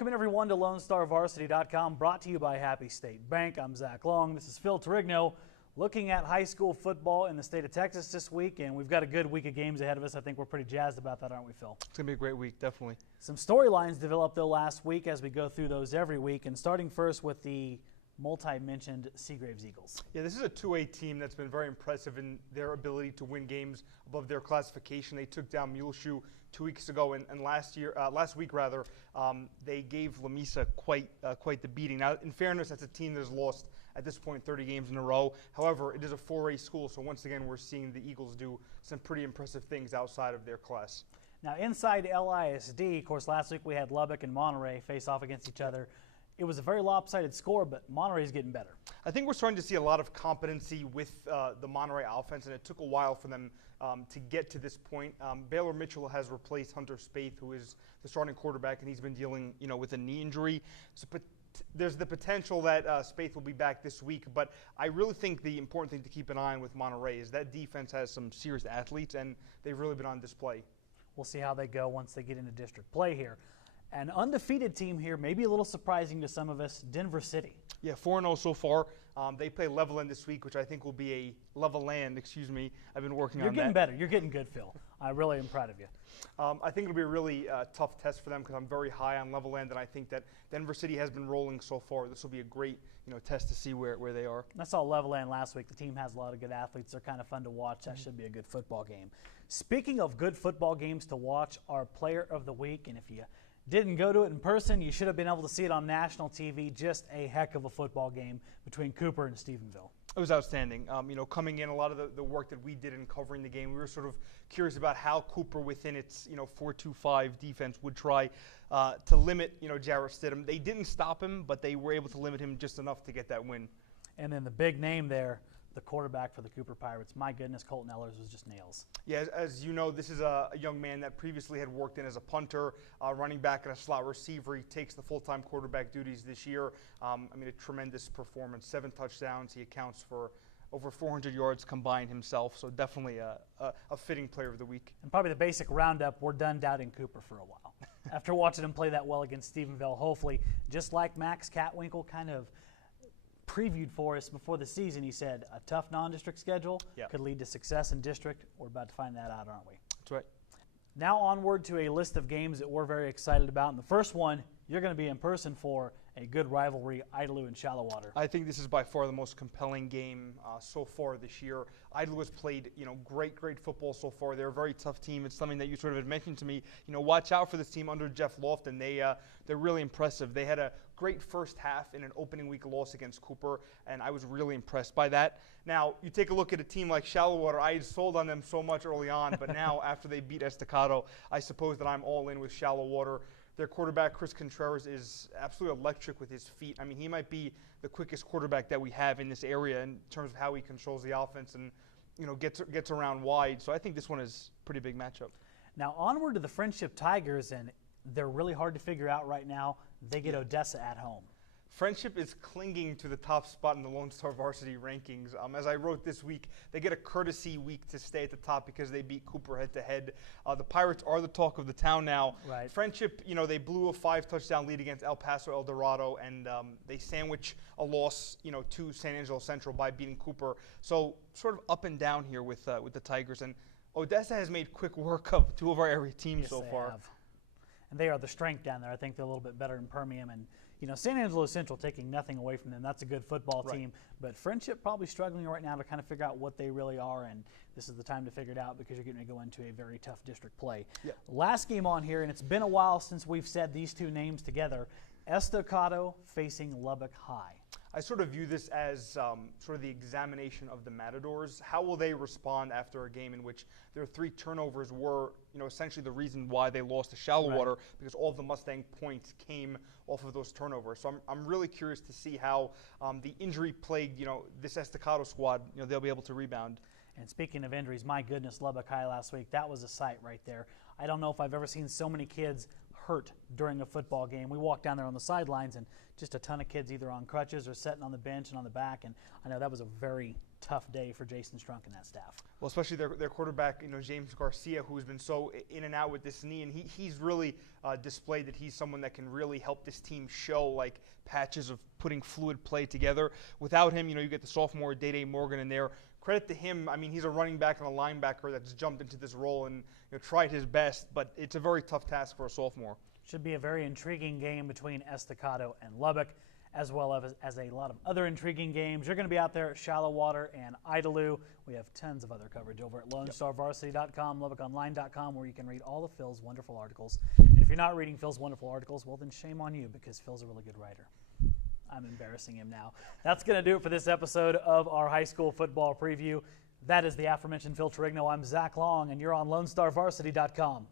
Welcome in everyone to LoneStarVarsity.com, brought to you by Happy State Bank. I'm Zach Long. This is Phil Torigno looking at high school football in the state of Texas this week, and we've got a good week of games ahead of us. I think we're pretty jazzed about that, aren't we, Phil? It's going to be a great week, definitely. Some storylines developed, though, last week as we go through those every week, and starting first with the multi-mentioned Seagraves Eagles. Yeah, this is a 2A team that's been very impressive in their ability to win games above their classification. They took down Muleshoe 2 weeks ago, and last week they gave Lamesa quite the beating. Now, in fairness, that's a team that's lost at this point 30 games in a row. However, it is a 4A school, so once again we're seeing the Eagles do some pretty impressive things outside of their class. Now, inside LISD, of course, last week we had Lubbock and Monterey face off against each other. It was a very lopsided score, but Monterey's getting better. I think we're starting to see a lot of competency with the Monterey offense, and it took a while for them to get to this point. Baylor Mitchell has replaced Hunter Spaeth, who is the starting quarterback, and he's been dealing, with a knee injury. So, there's the potential that Spaeth will be back this week, but I really think the important thing to keep an eye on with Monterey is that defense has some serious athletes, and they've really been on display. We'll see how they go once they get into district play here. An undefeated team here, maybe a little surprising to some of us, Denver City. Yeah, 4-0 so far. They play Levelland this week, which I think will be a Levelland, excuse me. I've been working on that. You're getting better. You're getting good, Phil. I really am proud of you. I think it'll be a really tough test for them because I'm very high on Levelland, and I think that Denver City has been rolling so far. This will be a great test to see where they are. I saw Levelland last week. The team has a lot of good athletes. They're kind of fun to watch. That should be a good football game. Speaking of good football games to watch, our player of the week, and if you didn't go to it in person, you should have been able to see it on national TV. Just a heck of a football game between Cooper and Stephenville. It was outstanding. Coming in, a lot of the work that we did in covering the game, we were sort of curious about how Cooper, within its 4-2-5 defense, would try to limit Jarrett Stidham. They didn't stop him, but they were able to limit him just enough to get that win. And then the big name there, the quarterback for the Cooper Pirates. My goodness, Colton Ellers was just nails. Yeah, as you know, this is a young man that previously had worked in as a punter, running back, and a slot receiver. He takes the full-time quarterback duties this year. A tremendous performance, 7 touchdowns. He accounts for over 400 yards combined himself, so definitely a fitting player of the week. And probably the basic roundup, we're done doubting Cooper for a while. After watching him play that well against Stephenville, hopefully, just like Max Catwinkle kind of previewed for us before the season, he said a tough non-district schedule could lead to success in district. We're about to find that out, aren't we? That's right. Now onward to a list of games that we're very excited about. And the first one you're going to be in person for, a good rivalry, Idalou and Shallowater. I think this is by far the most compelling game so far this year. Idalou has played, great football so far. They're a very tough team. It's something that you sort of had mentioned to me. Watch out for this team under Jeff Lofton. They're really impressive. They had a great first half in an opening week loss against Cooper, and I was really impressed by that. Now, you take a look at a team like Shallowater. I had sold on them so much early on, but now after they beat Estacado, I suppose that I'm all in with Shallowater. Their quarterback, Chris Contreras, is absolutely electric with his feet. He might be the quickest quarterback that we have in this area in terms of how he controls the offense and, gets around wide. So I think this one is a pretty big matchup. Now onward to the Friendship Tigers, and they're really hard to figure out right now. They get Odessa at home. Friendship is clinging to the top spot in the Lone Star Varsity rankings. As I wrote this week, they get a courtesy week to stay at the top because they beat Cooper head-to-head. The Pirates are the talk of the town now. Right. Friendship, they blew a 5-touchdown lead against El Paso El Dorado, and they sandwich a loss, to San Angelo Central by beating Cooper. So sort of up and down here with the Tigers. And Odessa has made quick work of 2 of our area teams so far. Have. And they are the strength down there. I think they're a little bit better in Permian. And, San Angelo Central taking nothing away from them. That's a good football team. But Friendship probably struggling right now to kind of figure out what they really are. And this is the time to figure it out because you're going to go into a very tough district play. Yep. Last game on here, and it's been a while since we've said these 2 names together, Estacado facing Lubbock High. I sort of view this as sort of the examination of the Matadors. How will they respond after a game in which their 3 turnovers were, essentially the reason why they lost to Shallowater, because all of the Mustang points came off of those turnovers. So I'm really curious to see how the injury-plagued, this Estacado squad, they'll be able to rebound. And speaking of injuries, my goodness, Lubbock High last week, that was a sight right there. I don't know if I've ever seen so many kids hurt during a football game. We walked down there on the sidelines and just a ton of kids either on crutches or sitting on the bench and on the back, and I know that was a very tough day for Jason Strunk and that staff. Well, especially their quarterback, James Garcia, who's been so in and out with this knee, and he's really displayed that he's someone that can really help this team show like patches of putting fluid play together. Without him, you get the sophomore Day Morgan in there. Credit to him. I mean, he's a running back and a linebacker that's jumped into this role and tried his best, but it's a very tough task for a sophomore. Should be a very intriguing game between Estacado and Lubbock, as well as a lot of other intriguing games. You're going to be out there at Shallow Water and Idalou. We have tons of other coverage over at LoneStarVarsity.com, LubbockOnline.com, where you can read all of Phil's wonderful articles. And if you're not reading Phil's wonderful articles, well, then shame on you, because Phil's a really good writer. I'm embarrassing him now. That's going to do it for this episode of our high school football preview. That is the aforementioned Phil Torigno. I'm Zach Long, and you're on LoneStarVarsity.com.